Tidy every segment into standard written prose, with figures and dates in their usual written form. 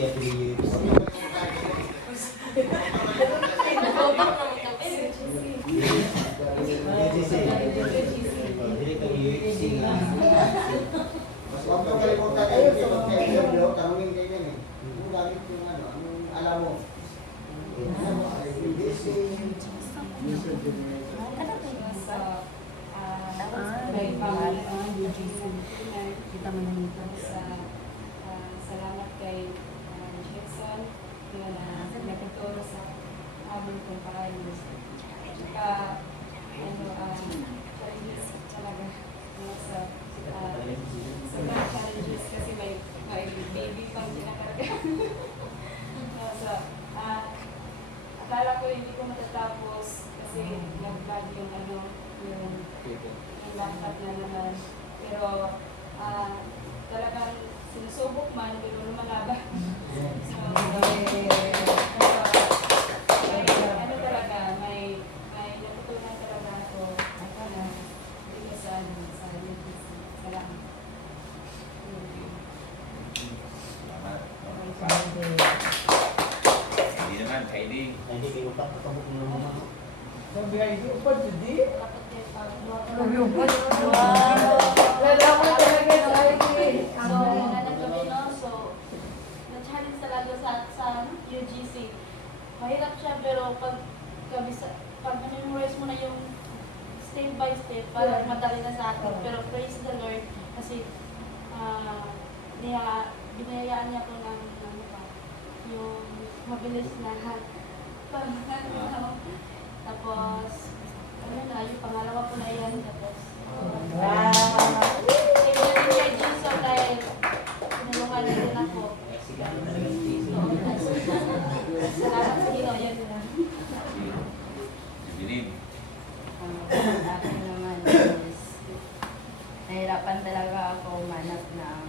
at UFC. UGC. Dili ka UFC nga. Mas huwag ka kalimutan kayo sa mga tanongin kayo yan eh. Kung gamit yung ano, anong alam mo. Kita mo nito salamat kay Jackson yun nagtuturo sa amin kung paano saka challenges talaga sa mga challenges kasi may baby pang kinakarga so akala ko hindi ko matatapos kasi nag-vlog yung yung laptop na naman pero talagang sinusubok man, pero lumalaban. So, ano talaga, may natutunan talaga ako na dito sa UGC. Salamat. Hindi naman, Heidi. Hindi kayo pa katabok mo naman. Sabi ay upad hindi. Sabi upad. Lalaman talaga sa akin. So, yung anak kami, no? So, na-challenge talaga sa UGC. Mahirap siya, pero pag memorize mo na yung step by step, parang madali na sa akin. Pero praise the Lord, kasi binayaan niya ko ng yung mabilis na tapos, ano na, yung pangalawa ko na yan, tapos, kay Jason dahil tinulungan din ako. Salamat sa Ginoo, yan na. Bilib. Akin naman is nahirapan talaga ako manap ng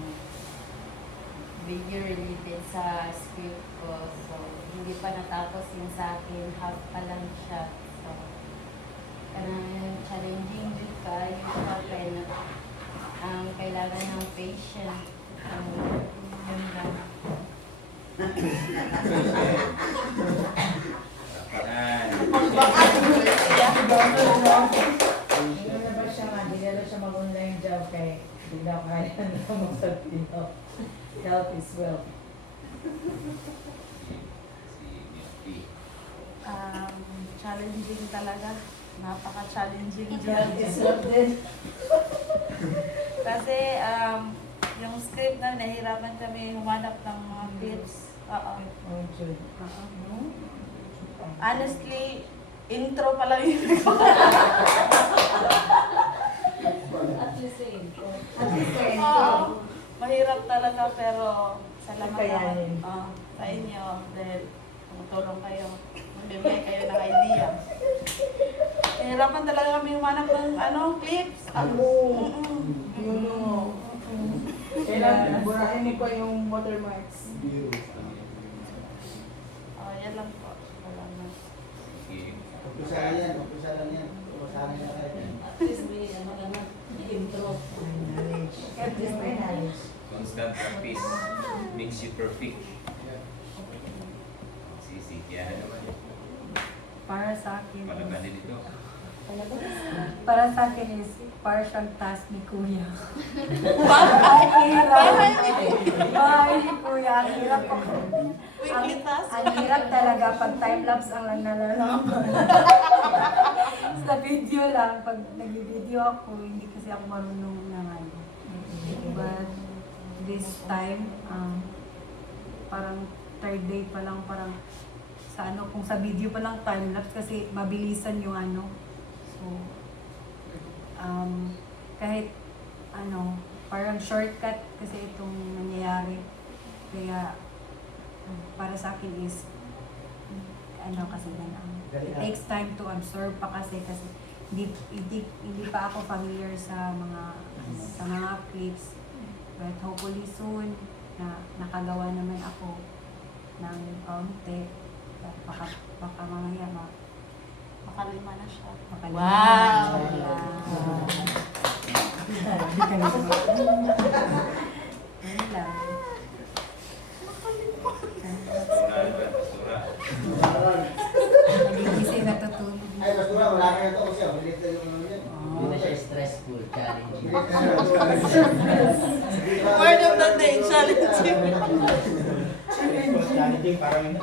video related sa script ko. So, hindi pa natapos yung sa akin. Half pa lang siya. So, kanang challenging din ka yung akin ang kailangan ng patient. Yun lang. Hindi na ba siya nga, hindi na siya mag-online job kay hindi daw kaya na mag-Filipino. Health is wealth. Challenging talaga. Napaka-challenging Health is job. wealth din. Kasi yung script na nahirapan kami humanap ng mga clips. Oo. Oh, Jude. Honestly, intro pa lang yun. At least same. At least kayo. Oo. Mahirap talaga pero salamat Kayanin. naman sa inyo dahil tumutulong kayo. Magbibigay kayo ng idea. Nahirapan talaga kami humanap ng clips. Yun o. Kailan, burahin ko yung watermarks. Yan lang po. Salamat. Umpisa lang yan, umpisa lang yan. Umpasahan na kayo. At least may intro. At least may knowledge. Constant practice makes you perfect. Sisi, kaya naman. Para sa akin, Palaganin ito. para sa akin is partial task ni Kuya. Bahay ni Kuya, ang hirap ko. Ang hirap talaga pag time-lapse ang lang nalalaman. Sa video lang, pag nag-video ako, hindi kasi ako marunong ng ano. But this time, parang third day pa lang, parang sa ano, kung sa video pa lang time-lapse kasi mabilisan yung ano. So, kahit ano, parang shortcut kasi itong nangyayari. Kaya, para sa akin is, ano kasi it takes time to absorb pa kasi hindi pa ako familiar sa mga clips. But hopefully soon, na nakagawa naman ako ng kaunti. Baka mamaya Makalima na siya. Wow! Ayun lang. Nagigising, natutulog. Ay, mas mura, wala ka na ito kasi bilit na yung ano yan. Hindi na siya stressful, challenging. Word of the day, challenging. Challenging, parang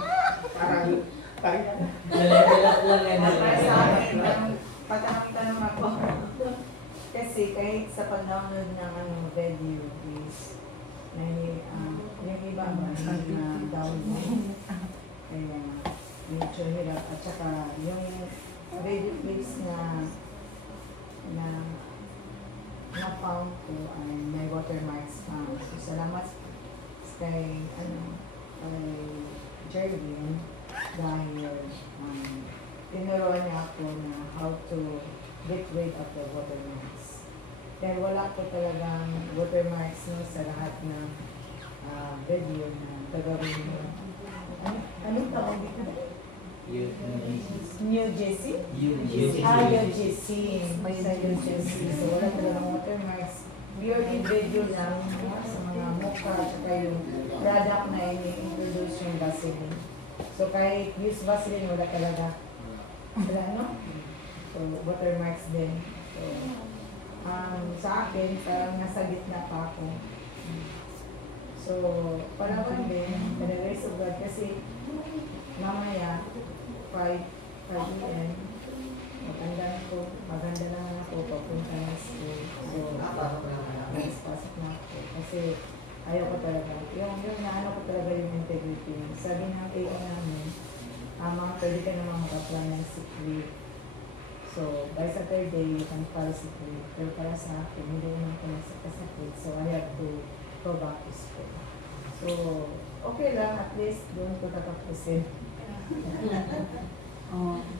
Para sa akin, pagkakamtanong ako. Kasi kahit sa pag-download ng video is yung iba ba na download. Kaya medyo hirap. At saka yung video clips na found ko ay may watermarks found. So salamat kay Jervin dahil tinuruan niya ako na how to get rid of the watermarks. Dahil wala ko talagang watermarks no, sa lahat ng video na gagawin mo. Anong tawag dito? New JC? UGC. May sa UGC. So wala talagang watermarks. Purely video lang sa mga mukha at yung product na ini-introduce yung Vaseline. So kahit use Vaseline, wala talaga. Wala, no? So watermarks din. So sa akin, parang nasa gitna pa ako. So parawan din, by the grace of God, kasi mamaya 5 p.m. maganda naman ako papunta ng school. So, pasok na ako. Kasi ayaw ko talaga. Yung naano ko talaga yung integrity. Sabi ng AO namin, mga pwede ka naman mag-apply ng sick leave. So, by Saturday, you can file sick leave. Pero para sa akin, hindi naman ko nagsakasakit. So, I have to go back to school. So, okay lang. At least, doon ko tatapusin.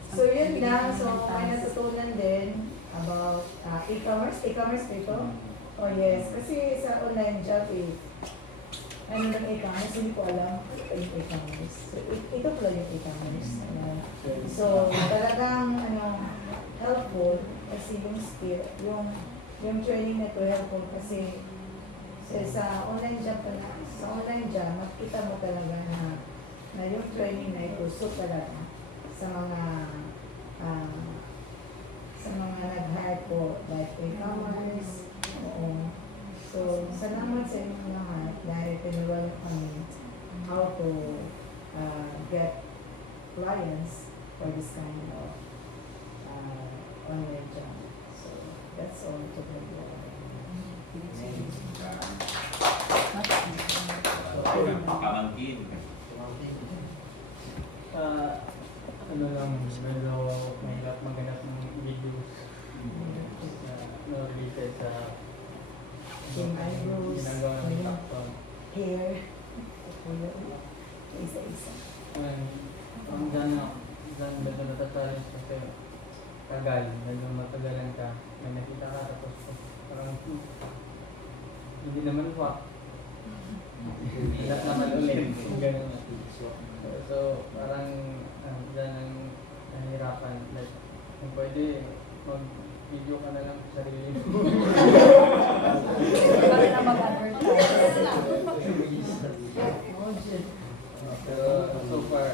So yun lang, so may natutunan din about e-commerce people. Oh yes, kasi sa online job ano lang e-commerce, hindi ko alam yung e-commerce. So ito pala yung e-commerce. So talagang helpful kasi yung skill, yung training na ito helpful kasi sa online job makita mo talaga na yung training na ito so talaga sa mga nag-hire po like e-commerce. Oo. So, salamat sa inyong lahat dahil tinuruan kami how to get clients for this kind of online job. So, that's all to the Pamangkin. Ano lang, medyo mahirap maghanap ng videos na related sa Same eyebrows, ginagawa ng TikTok. hair, isa-isa. Ang dyan medyo natachallenge kasi tagal, medyo matagalan ka, may nakita ka tapos parang hindi naman pa. Lahat naman ulit, ganun. So parang dyan ang nahihirapan. Like, kung pwede, mag-video ka na lang sa sarili mo. Para na mag-advertise. Pero so far,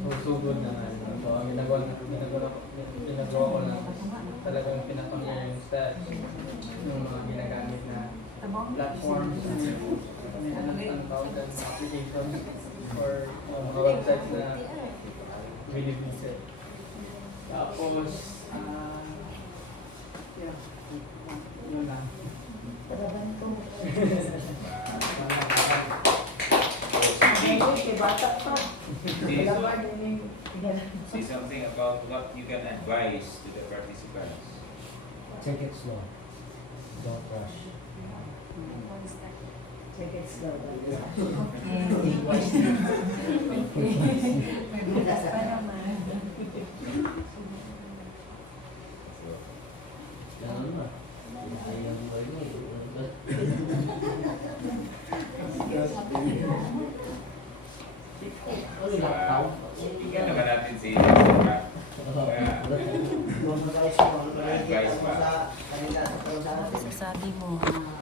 susugod naman. So ang ginagawa ko lang talagang pinapangyayon yung stats, yung mga ginagamit na platforms, ang tawag ng applications or mga websites na binibisit. Tapos, yun lang. Talagang to. Say Kay bata pa. Wala pa din say something about what you can advise to the participants. Take it slow. Don't rush. Take it slow. May bukas pa naman. Ganun ba? Ayaw mo Bigyan naman natin si Advice mo, Advice pa. sa kanila sa Sasabi mo.